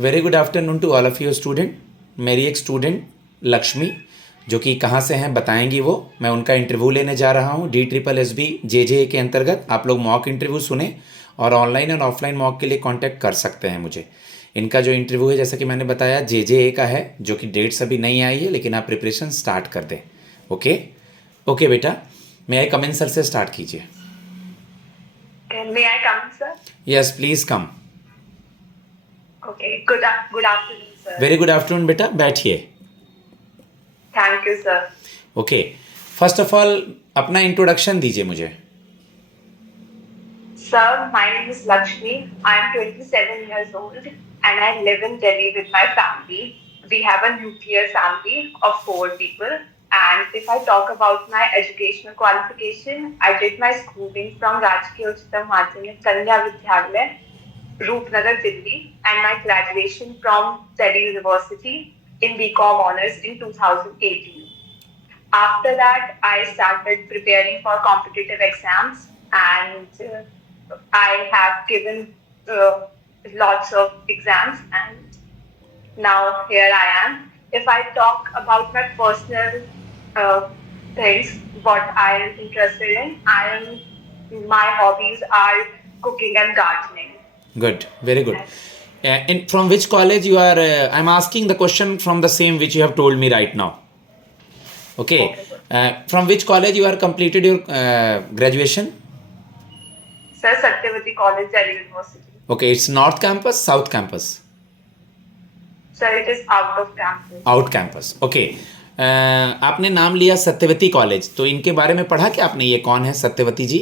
Very good afternoon to all of you student. मेरी एक student Lakshmi, जो कि कहाँ से हैं बताएंगी वो। मैं उनका इंटरव्यू लेने जा रहा हूँ DSSB JJA के अंतर्गत। आप लोग मॉक इंटरव्यू सुने और ऑनलाइन और ऑफलाइन मॉक के लिए कांटेक्ट कर सकते हैं मुझे। इनका जो इंटरव्यू है, जैसा कि मैंने बताया, JJA का है, जो कि डेट्स अभी नहीं आई है, लेकिन आप प्रिपरेशन स्टार्ट कर दें। ओके ओके बेटा, मैं आई कम इन सर से स्टार्ट कीजिए। May I come, sir? Yes please come. Okay. Good afternoon, sir. Very good afternoon बेटा, बैठिए। Thank you, sir. Okay, first of all अपना इंट्रोडक्शन दीजिए मुझे। Sir, my name is Lakshmi. I am 27 years old and I live in Delhi with my family. We have a nuclear family of 4 people. And if I talk about my educational qualification, I did my schooling from Rajकीय Uchchar Madhyamik Kanya Vidyalaya, Roopnagar, Delhi, and my graduation from Delhi University in BCom Honors in 2018. After that, I started preparing for competitive exams and I have given lots of exams and now here I am. If I talk about my personal uh, things, what I am interested in, my hobbies are cooking and gardening. Good, very good. From which college you are? I'm asking the question from the same which you have told me right now. Okay. Okay, sir. From which college you are completed your graduation? Sir, Satyavati College, Delhi University. Okay, it's North Campus, South Campus? Sir, it is out of campus. Out campus. Okay. आपने नाम लिया Satyavati college, तो इनके बारे में पढ़ा क्या आपने? ये कौन है सत्यवती जी?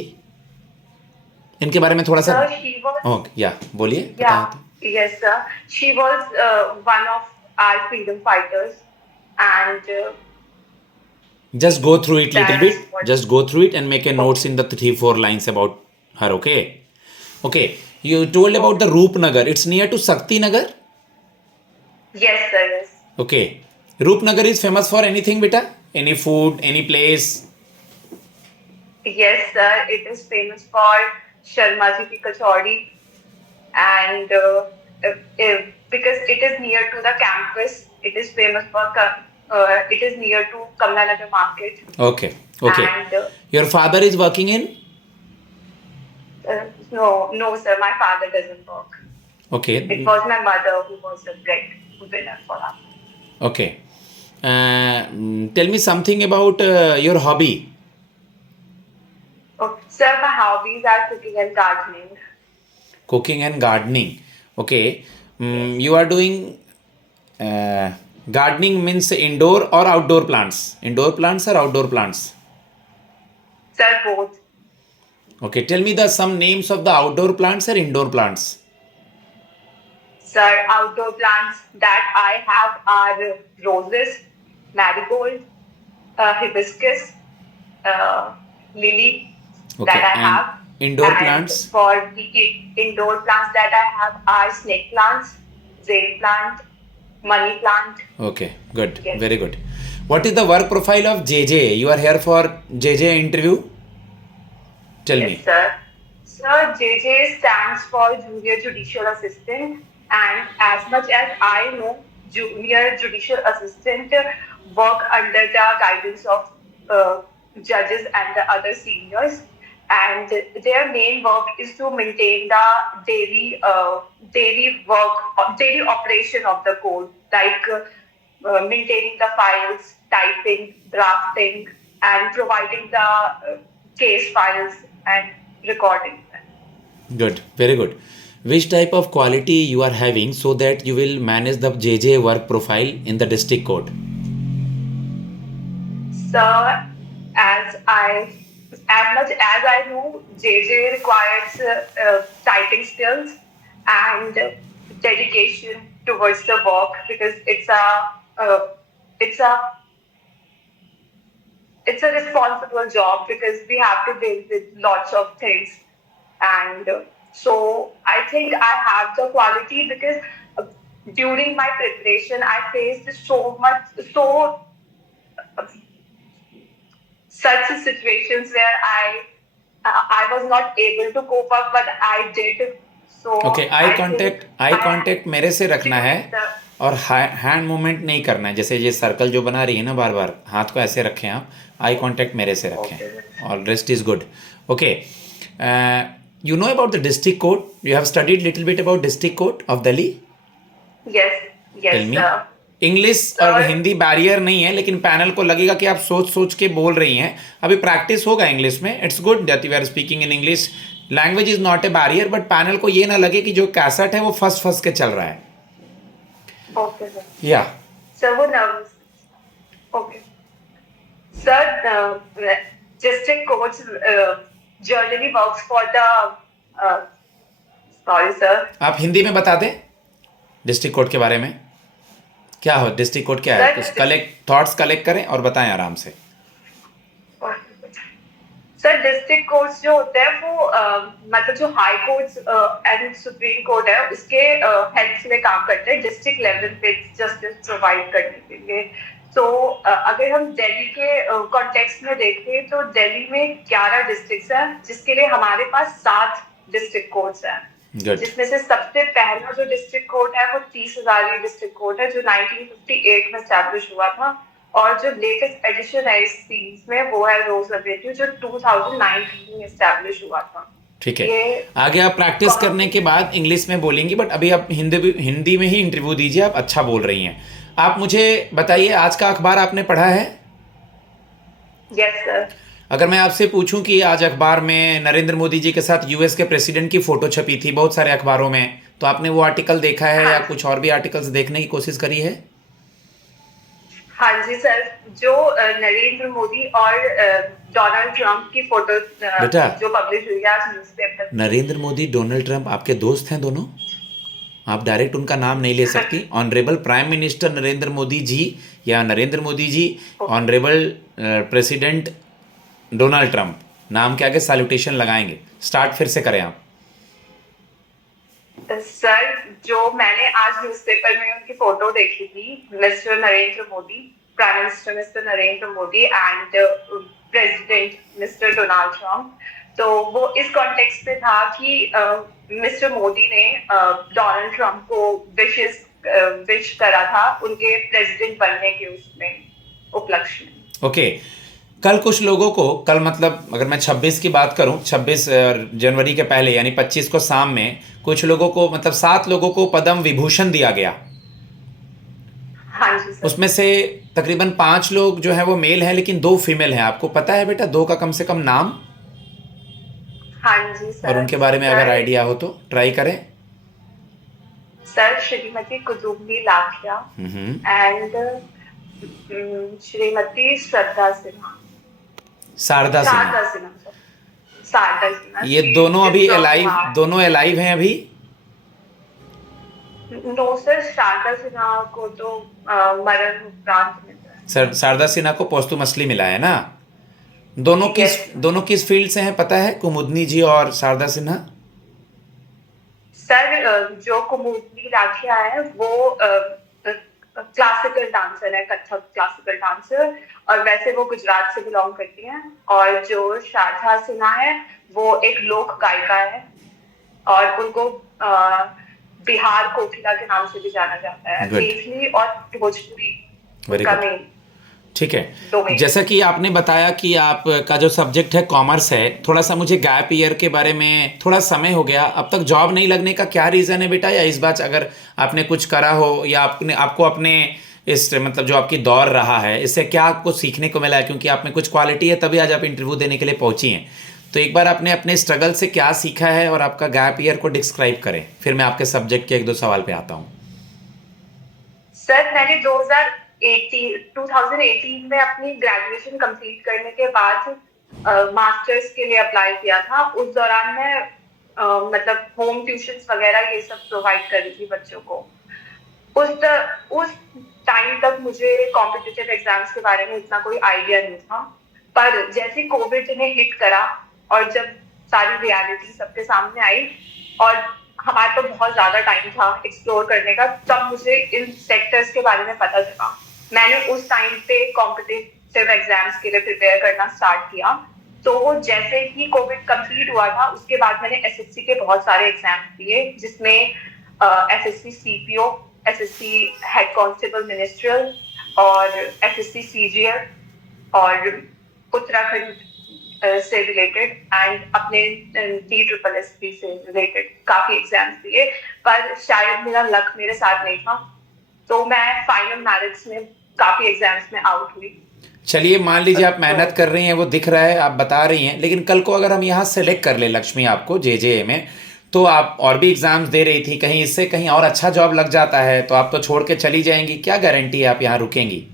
इनके बारे में थोड़ा सा। Sir, she was. ओके, या बोलिए, बताएं Yeah, तो। yes, sir. She was one of our freedom fighters, and Just go through it little that's bit. what. Just go through it and make a notes Okay. in the 3-4 lines about her. Okay. Okay. You told about the Okay. Roopnagar. It's near to Sakti Nagar. Yes, sir. Yes. Okay. Roopnagar is famous for anything, beta? Any food, any place? Yes, sir. It is famous for Sharma Ji ki kachori, and because it is near to the campus, it is famous for. It is near to Kamla Nagar Market, Okay. Okay. and Your father is working in? no, sir. My father doesn't work. It Okay. was my mother who was the breadwinner for us. Okay. Tell me something about your hobby. Oh, sir, my hobbies are cooking and gardening. Cooking and gardening. Okay. Yes. You are doing gardening means indoor or outdoor plants? Indoor plants or outdoor plants? Sir, both. Okay. Tell me the some names of the outdoor plants or indoor plants. Sir, outdoor plants that I have are roses, marigold, hibiscus, lily Okay. that I And have. indoor And plants? for the indoor plants that I have are snake plants, jade plant, money plant. Okay. Good. Yes. Very good. What is the work profile of JJ? You are here for JJ interview? Tell Yes, me. sir. Sir, JJ stands for Junior Judicial Assistant, and as much as I know, Junior Judicial Assistant work under the guidance of judges and the other seniors, and their main work is to maintain the daily operation of the court, like maintaining the files, typing, drafting, and providing the case files and recording them. Good, very good. Which type of quality you are having so that you will manage the JJ work profile in the district court? So, as much as I know, JJ requires typing skills and dedication towards the work because it's a it's a responsible job because we have to deal with lots of things, and so I think I have the quality because uh, during my preparation I faced uh, such situations where I was not able to cope up, but I did So okay, I think I I am contact मेरे से रखना है with the और hand movement नहीं करना है, जैसे ये सर्कल जो बना रही है ना, बार बार हाथ को ऐसे रखें आप, आई कांटेक्ट मेरे से रखें, okay. और rest is good. Okay, you know about the district code, you have studied little bit about district code of Delhi. Yes, tell yes, me. sir. English और Sir, हिंदी बैरियर नहीं है, लेकिन पैनल को लगेगा कि आप सोच सोच के बोल रही हैं. अभी प्रैक्टिस होगा इंग्लिश में. It's good that you are speaking in English. Language is not a barrier, but panel को ये ना लगे कि जो कैसेट है वो फंस फंस के चल रहा है. okay, sir. या Sir, वो nervous. Okay. Sir, the district coach generally works for the. Uh, sorry, sir. आप हिंदी में बता दें डिस्ट्रिक्ट कोड के बारे में. क्या हो डिस्ट्रिक्ट कोड, क्या है? Sir, कुछ कलेक्ट थॉट्स कलेक्ट करें और बताएं आराम से. सर डिस्ट्रिक्ट कोर्ट्स जो होते हैं वो मतलब जो high courts and supreme court है उसके हेल्प में काम करते हैं डिस्ट्रिक्ट लेवल पे जस्टिस प्रोवाइड करने के लिए. तो अगर हम दिल्ली के कॉन्टेक्स्ट में देखें तो दिल्ली में 11 डिस्ट्रिक्ट्स हैं, जिसके लिए हमारे पास 7 डिस्ट्रिक्ट कोर्ट्स हैं. गुड. जिसमें से सबसे पहला जो डिस्ट्रिक्ट कोर्ट है वो 30,000 डिस्ट्रिक्ट कोर्ट है, जो 1958 में स्टैब्लिश हुआ था. और जो लेटेस्ट एडिशन है इस सीरीज में वो है रोज अवेन्यू, जो 2019 में एस्टैब्लिश हुआ था. ठीक है, ये आगे आप प्रैक्टिस करने के बाद इंग्लिश में बोलेंगी, बट अभी आप हिंदी में ही इंटरव्यू दीजिए. आप अच्छा बोल रही हैं. आप मुझे बताइए, आज का अखबार आपने पढ़ा है? Yes sir. अगर मैं आपसे पूछूं कि आज अखबार में नरेंद्र मोदी जी के साथ यूएस के प्रेसिडेंट की फोटो छपी थी बहुत सारे अखबारों में, तो आपने वो आर्टिकल देखा है या कुछ और भी आर्टिकल्स देखने की कोशिश करी है? हाँ जी सर, जो नरेंद्र मोदी और डोनाल्ड ट्रंप की फोटो बेटा, जो पब्लिश हुई है आज newspaper. Narendra Modi Donald Trump आपके दोस्त हैं दोनों? आप डायरेक्ट उनका नाम नहीं ले सकती. Honourable prime minister Narendra Modi ji या Narendra Modi ji, honourable president Donald Trump, नाम के आगे सैल्यूटेशन लगाएंगे. स्टार्ट फिर से करें आप. सर जो मैंने आज न्यूज़पेपर में उनकी फोटो देखी थी, mister Narendra Modi, prime minister mister Narendra Modi and president mister Donald Trump, तो वो इस कॉन्टेक्स्ट पे था कि मिस्टर मोदी ने डोनाल्ड ट्रंप को विश करा था उनके प्रेसिडेंट बनने के उसमें उपलक्ष्य में. ओके, कल कुछ लोगों को, कल मतलब अगर मैं 26 की बात करूं, 26 जनवरी के पहले यानी 25 को शाम में कुछ लोगों को, मतलब 7 लोगों को पद्म विभूषण दिया गया. हाँ जी सर. उसमें से तकरीबन 5 लोग जो है वो मेल हैं, लेकिन 2 फीमेल हैं. आपको पता है बेटा 2 का कम से कम नाम? हाँ जी सर. और उनके बारे में अगर आइडिया हो तो ट्राई करें. सर श्रीमती कुतुबनी लाखिया एंड श्रीमती श्रद्धा सिन्हा. शारदा सिन्हा. शारदा सिन्हा. ये दोनों अभी अलाइव हैं अभी? नो सर, शारदा सिन्हा को तो मरण उपरांत मिला है. सर शारदा सिन्हा को पोस्टुमसली मिला है ना? दोनों किस फील्ड से हैं पता है, कुमुदनी जी और शारदा सिन्हा? सर जो कुमुदनी लाखिया है वो क्लासिकल डांसर है, कथक क्लासिकल डांसर, और वैसे वो गुजरात से बिलोंग करती हैं. और जो शारदा सिन्हा है वो एक लोक गायिका है और उनको बिहार कोकिला के नाम से भी जाना जाता है. मैथिली और भोजपुरी का मेन. ठीक है, जैसा कि आपने बताया कि आपका जो सब्जेक्ट है कॉमर्स है, थोड़ा सा मुझे गैप ईयर के बारे में, थोड़ा समय हो गया, अब तक जॉब नहीं लगने का क्या रीज़न है बेटा? या इस बार अगर आपने कुछ करा हो या आपको अपने इस मतलब जो आपकी दौर रहा है इससे क्या आपको सीखने को मिला है? क्योंकि आप में कुछ क्वालिटी है तभी आज आप इंटरव्यू देने के लिए पहुंची हैं. तो एक बार आपने अपने स्ट्रगल से क्या सीखा है और आपका गैप ईयर को डिस्क्राइब करें, फिर मैं आपके सब्जेक्ट के 1-2 सवाल पे आता हूँ. सर मैंने 2018 में अपनी ग्रेजुएशन कंप्लीट करने के बाद मास्टर्स के लिए अप्लाई किया था. उस दौरान मैं मतलब होम ट्यूशंस वगैरह ये सब प्रोवाइड कर रही थी बच्चों को. उस टाइम तक मुझे कॉम्पिटिटिव एग्जाम्स के बारे में इतना कोई आइडिया नहीं था. पर जैसे कोविड ने हिट करा और जब सारी रियलिटी सबके सामने आई और हमारे पास बहुत ज्यादा टाइम था एक्सप्लोर करने का, तब मुझे इन सेक्टर्स के बारे में पता चला. मैंने उस टाइम पे कॉम्पिटिटिव एग्जाम्स के लिए प्रिपेयर करना स्टार्ट किया. तो जैसे ही कोविड कंप्लीट हुआ था उसके बाद मैंने एसएससी के बहुत सारे एग्जाम दिए, जिसमें SSC CPO, SSC head constable ministerial और एसएससी सीजीएल और उत्तराखंड से रिलेटेड एंड अपने DSSS से रिलेटेड काफी एग्जाम्स दिए, पर शायद मेरा लक मेरे साथ नहीं था, तो मैं फाइनल मेरिट्स में काफी एग्जाम्स में आउट हुई। चलिए, मान लीजिए आप मेहनत तो कर रही हैं, वो दिख रहा है, आप बता रही हैं, लेकिन कल को अगर हम यहाँ सेलेक्ट कर ले लक्ष्मी आपको JJA में, तो आप और भी एग्जाम्स दे रही थी, कहीं इससे कहीं और अच्छा जॉब लग जाता है तो आप तो छोड़ के चली जाएंगी, क्या गारंटी है आप यहाँ रुकेंगी?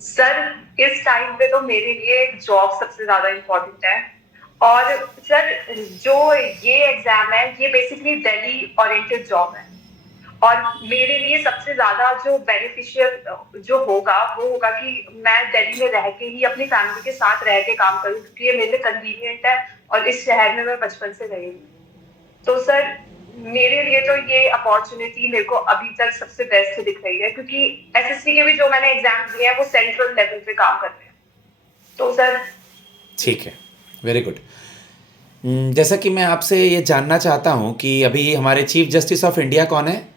सर इस टाइम पे तो मेरे लिए जॉब सबसे ज्यादा इम्पोर्टेंट है, और सर जो ये एग्जाम है ये बेसिकली दिल्ली ओरिएंटेड जॉब है, और मेरे लिए सबसे ज्यादा जो बेनिफिशियल जो होगा वो होगा कि मैं दिल्ली में रह के ही अपनी फैमिली के साथ रह के काम करूँ, क्योंकि ये मेरे लिए कन्वीनियंट है और इस शहर में मैं बचपन से रही हूँ। तो सर मेरे लिए तो ये अपॉर्चुनिटी मेरे को अभी तक सबसे बेस्ट दिख रही है, क्योंकि एसएससी के भी जो मैंने एग्जाम दिए हैं वो सेंट्रल लेवल पे काम कर रहे हैं। तो सर ठीक है, वेरी गुड। जैसा कि मैं आपसे ये जानना चाहता हूँ कि अभी हमारे चीफ जस्टिस ऑफ इंडिया कौन है?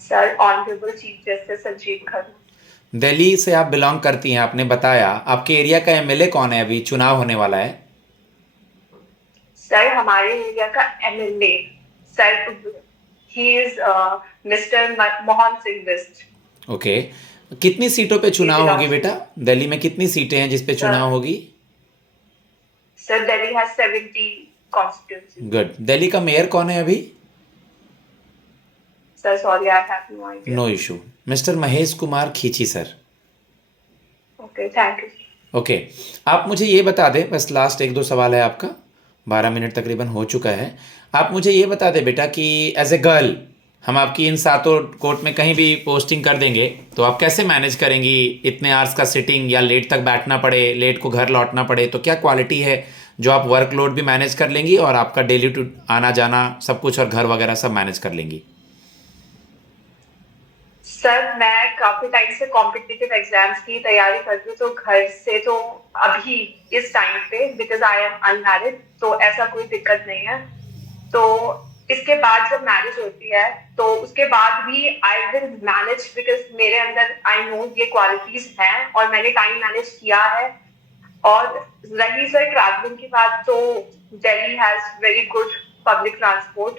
Sir honourable chief justice Sanjeev Khanna. Delhi से आप बिलोंग करती हैं, आपने बताया। आपके एरिया का एमएलए कौन है? अभी चुनाव होने वाला है। सर हमारे एरिया का MLA sir he is mister Mohan Singh Bisht. Okay, कितनी सीटों पे चुनाव होगी belongs- बेटा? दिल्ली में कितनी सीटें हैं जिस पे चुनाव होगी? Sir Delhi has 70 constituency. Good. Delhi का मेयर कौन है अभी? Sir sorry I have no idea. No issue, mister Mahesh Kumar Khinchi sir. Okay thank you. Okay, आप मुझे ये बता दें, बस लास्ट 1-2 सवाल है आपका, 12 मिनट तकरीबन हो चुका है। आप मुझे ये बता दें बेटा कि एज ए गर्ल हम आपकी इन 7 कोर्ट में कहीं भी पोस्टिंग कर देंगे तो आप कैसे मैनेज करेंगी? इतने आवर्स का सिटिंग, या लेट तक बैठना पड़े, लेट को घर लौटना पड़े, तो क्या क्वालिटी है जो आप वर्कलोड भी मैनेज कर लेंगी और आपका डेली टू आना जाना सब कुछ और घर वगैरह सब मैनेज कर लेंगी? सर मैं काफी टाइम से कॉम्पिटिटिव एग्जाम्स की तैयारी करती हूँ, तो घर से तो अभी इस टाइम पे बिकॉज आई एम अनमैरिड तो ऐसा कोई दिक्कत नहीं है। तो इसके बाद जब मैरिज होती है तो उसके बाद भी आई विल मैनेज, बिकॉज मेरे अंदर आई नो ये क्वालिटीज हैं और मैंने टाइम मैनेज किया है। और रही सर ट्रैवलिंग की बात, तो Delhi has very good public transport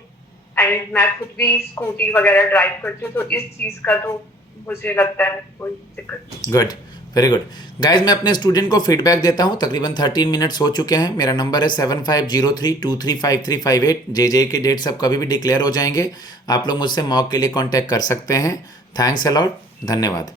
and मैं खुद भी स्कूटी वगैरह ड्राइव करती हूँ, तो इस चीज का तो मुझे लगता है कोई दिक्कत नहीं। Good, very good. गाइज मैं अपने स्टूडेंट को फीडबैक देता हूँ, तकरीबन 13 मिनट्स हो चुके हैं। मेरा नंबर है 7503235358। JJA के डेट सब कभी भी डिक्लेयर हो जाएंगे, आप लोग मुझसे मॉक के लिए कांटेक्ट कर सकते हैं। थैंक्स अ लॉट, धन्यवाद।